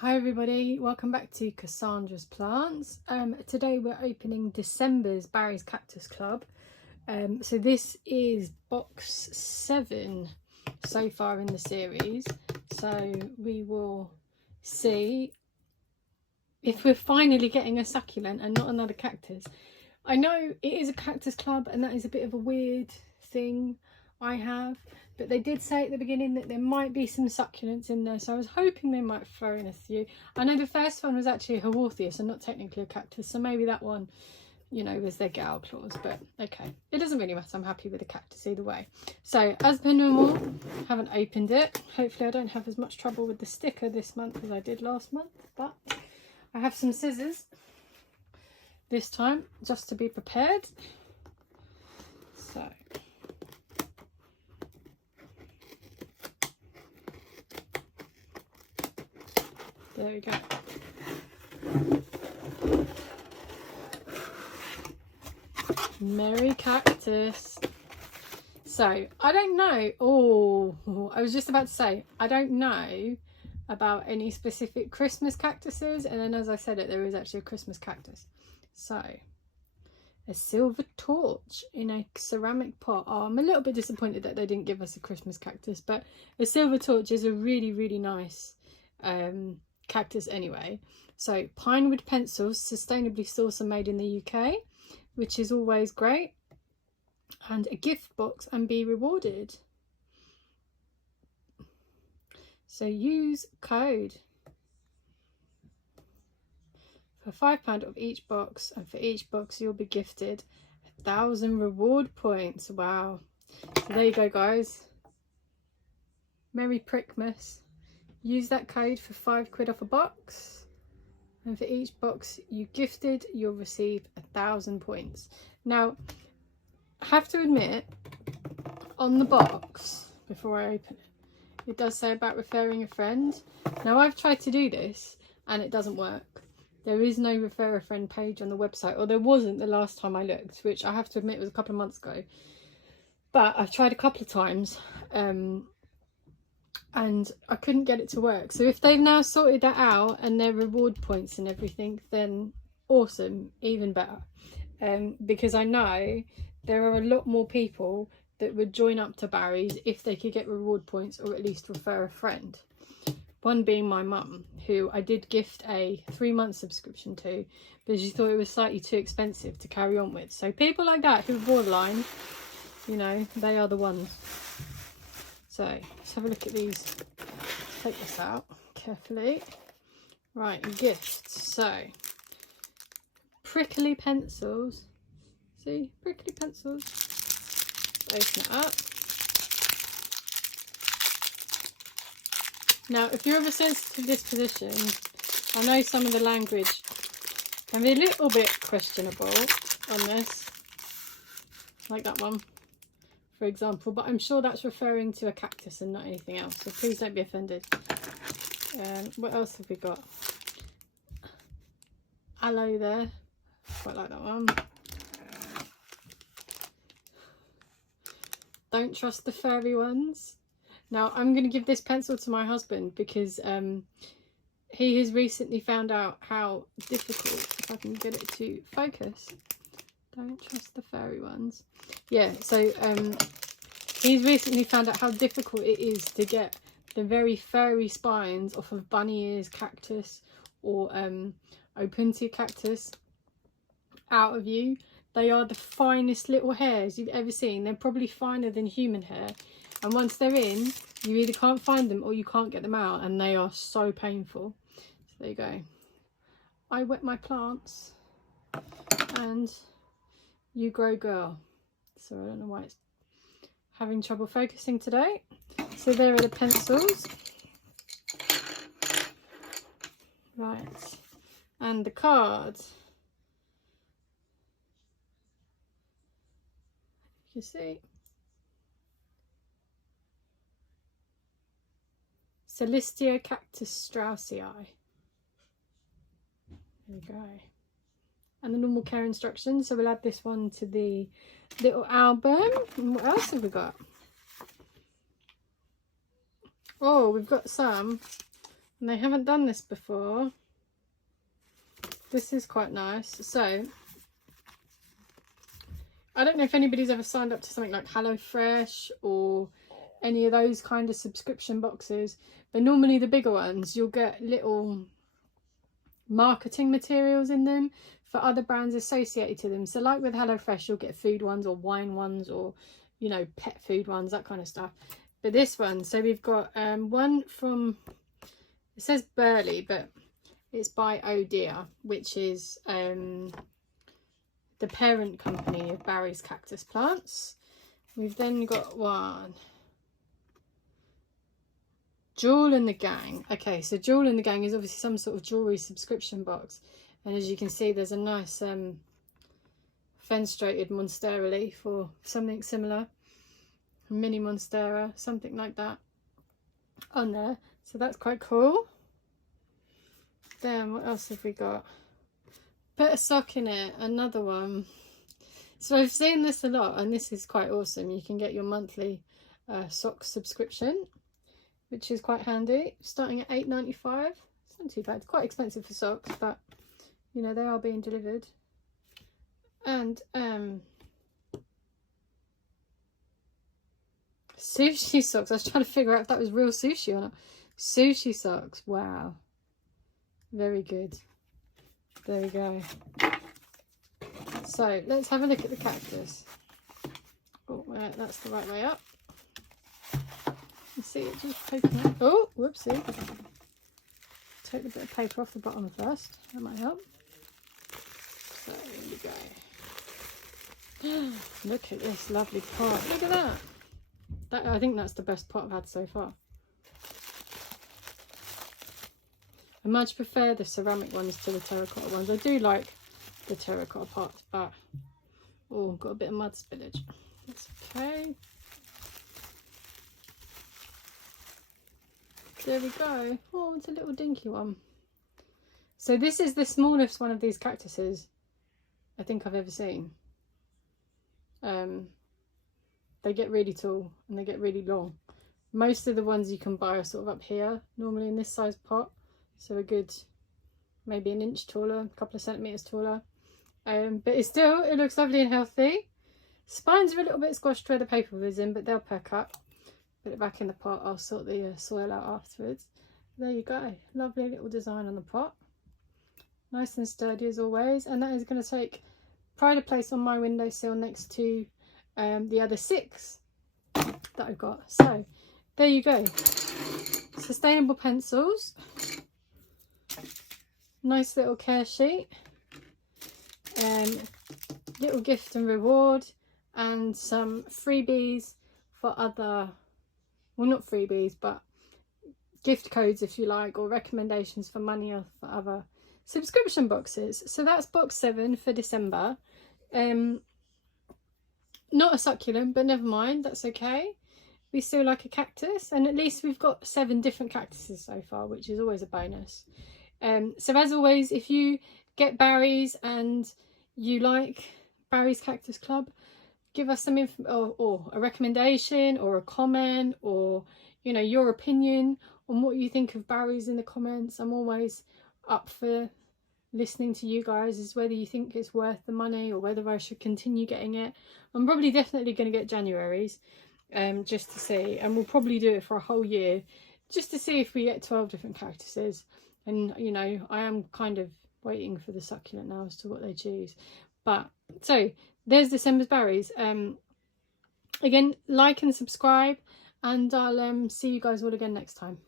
Hi everybody, welcome back to Cassandra's Plants. Today we're opening December's Barry's Cactus Club. So this is box 7 so far in the series. So we will see if we're finally getting a succulent and not another cactus. I know it is a cactus club and that is a bit of a weird thing I have, but they did say at the beginning that there might be some succulents in there, so I was hoping they might throw in a few. I know the first one was actually a Haworthius and not technically a cactus, so maybe that one, you know, was their gal claws, but okay, it doesn't really matter. I'm happy with the cactus either way. So as per normal, haven't opened it. Hopefully I don't have as much trouble with the sticker this month as I did last month, but I have some scissors this time just to be prepared. So there we go. Merry Cactus. So I don't know. Oh, I was just about to say, I don't know about any specific Christmas cactuses. And then as I said it, there is actually a Christmas cactus. So a silver torch in a ceramic pot. Oh, I'm a little bit disappointed that they didn't give us a Christmas cactus, but a silver torch is a really, really nice cactus anyway. So pinewood pencils, sustainably sourced and made in the UK, which is always great, and a gift box and be rewarded. So use code for £5 of each box, and for each box you'll be gifted 1,000 reward points. Wow. So there you go, guys. Merry Prickmas. Use that code for £5 off a box, and for each box you gifted you'll receive 1,000 points. Now I have to admit, on the box before I open it, it does say about referring a friend. Now I've tried to do this and it doesn't work. There is no refer a friend page on the website, or there wasn't the last time I looked, which I have to admit was a couple of months ago, but I've tried a couple of times and I couldn't get it to work. So if they've now sorted that out and their reward points and everything, then awesome, even better. Because I know there are a lot more people that would join up to Barry's if they could get reward points, or at least refer a friend. One being my mum, who I did gift a 3-month subscription to, because she thought it was slightly too expensive to carry on with. So people like that who are borderline, you know, they are the ones. So let's have a look at these. Take this out carefully. Right, gifts. So prickly pencils. See, prickly pencils. Open it up. Now, if you're of a sensitive disposition, I know some of the language can be a little bit questionable on this, like that one, for example, but I'm sure that's referring to a cactus and not anything else, so please don't be offended. What else have we got? Aloe there, quite like that one. Don't trust the furry ones. Now I'm going to give this pencil to my husband because he has recently found out how difficult, if I can get it to focus, don't trust the furry ones. Yeah, so he's recently found out how difficult it is to get the very furry spines off of bunny ears cactus or opuntia cactus out of you. They are the finest little hairs you've ever seen. They're probably finer than human hair, and once they're in, you either can't find them or you can't get them out, and they are so painful. So there you go. I wet my plants and you grow, girl. So I don't know why it's having trouble focusing today. So there are the pencils. Right, and the cards. You see, Celestia Cactus Straussii. There we go. And the normal care instructions. So we'll add this one to the little album. And what else have we got? Oh, we've got some and they haven't done this before. This is quite nice. So I don't know if anybody's ever signed up to something like HelloFresh or any of those kind of subscription boxes, but normally the bigger ones, you'll get little marketing materials in them for other brands associated to them. So like with HelloFresh, you'll get food ones or wine ones or, you know, pet food ones, that kind of stuff. But this one, so we've got one from, it says Burley, but it's by Oh Dear, which is the parent company of Barry's Cactus Plants. We've then got one, Jewel and the Gang. Okay, so Jewel and the Gang is obviously some sort of jewellery subscription box. And as you can see, there's a nice fenestrated monstera leaf or something similar. A mini monstera, something like that on there. So that's quite cool. Then what else have we got? Put a sock in it, another one. So I've seen this a lot, and this is quite awesome. You can get your monthly sock subscription, which is quite handy, starting at $8.95. It's not too bad. It's quite expensive for socks, but you know, they are being delivered. And sushi socks. I was trying to figure out if that was real sushi or not. Sushi socks. Wow. Very good. There we go. So let's have a look at the cactus. Oh, that's the right way up. You see it just poking out. Oh, whoopsie. Take the bit of paper off the bottom first. That might help. So here we go. Look at this lovely pot. Look at that. I think that's the best pot I've had so far. I much prefer the ceramic ones to the terracotta ones. I do like the terracotta pots, but oh, got a bit of mud spillage. That's okay. There we go. Oh, it's a little dinky one. So this is the smallest one of these cactuses I think I've ever seen. They get really tall and they get really long. Most of the ones you can buy are sort of up here, normally in this size pot. So a good, maybe an inch taller, a couple of centimetres taller. But it looks lovely and healthy. Spines are a little bit squashed where the paper was in, but they'll perk up. Put it back in the pot. I'll sort the soil out afterwards. There you go. Lovely little design on the pot. Nice and sturdy as always. And that is going to take pride of place on my windowsill next to the other 6 that I've got. So there you go. Sustainable pencils. Nice little care sheet. Little gift and reward. And some freebies for other, well, not freebies, but gift codes if you like, or recommendations for money or for other subscription boxes. So that's box 7 for December. Not a succulent, but never mind, that's okay. We still like a cactus, and at least we've got 7 different cactuses so far, which is always a bonus. So as always, if you get Barry's and you like Barry's Cactus Club, give us some info or a recommendation or a comment, or you know, your opinion on what you think of Barry's in the comments. I'm always up for listening to you guys, as whether you think it's worth the money or whether I should continue getting it. I'm probably definitely going to get January's just to see, and we'll probably do it for a whole year just to see if we get 12 different cactuses. And you know, I am kind of waiting for the succulent now as to what they choose. But so there's December's Barry's. Again, like and subscribe, and I'll see you guys all again next time.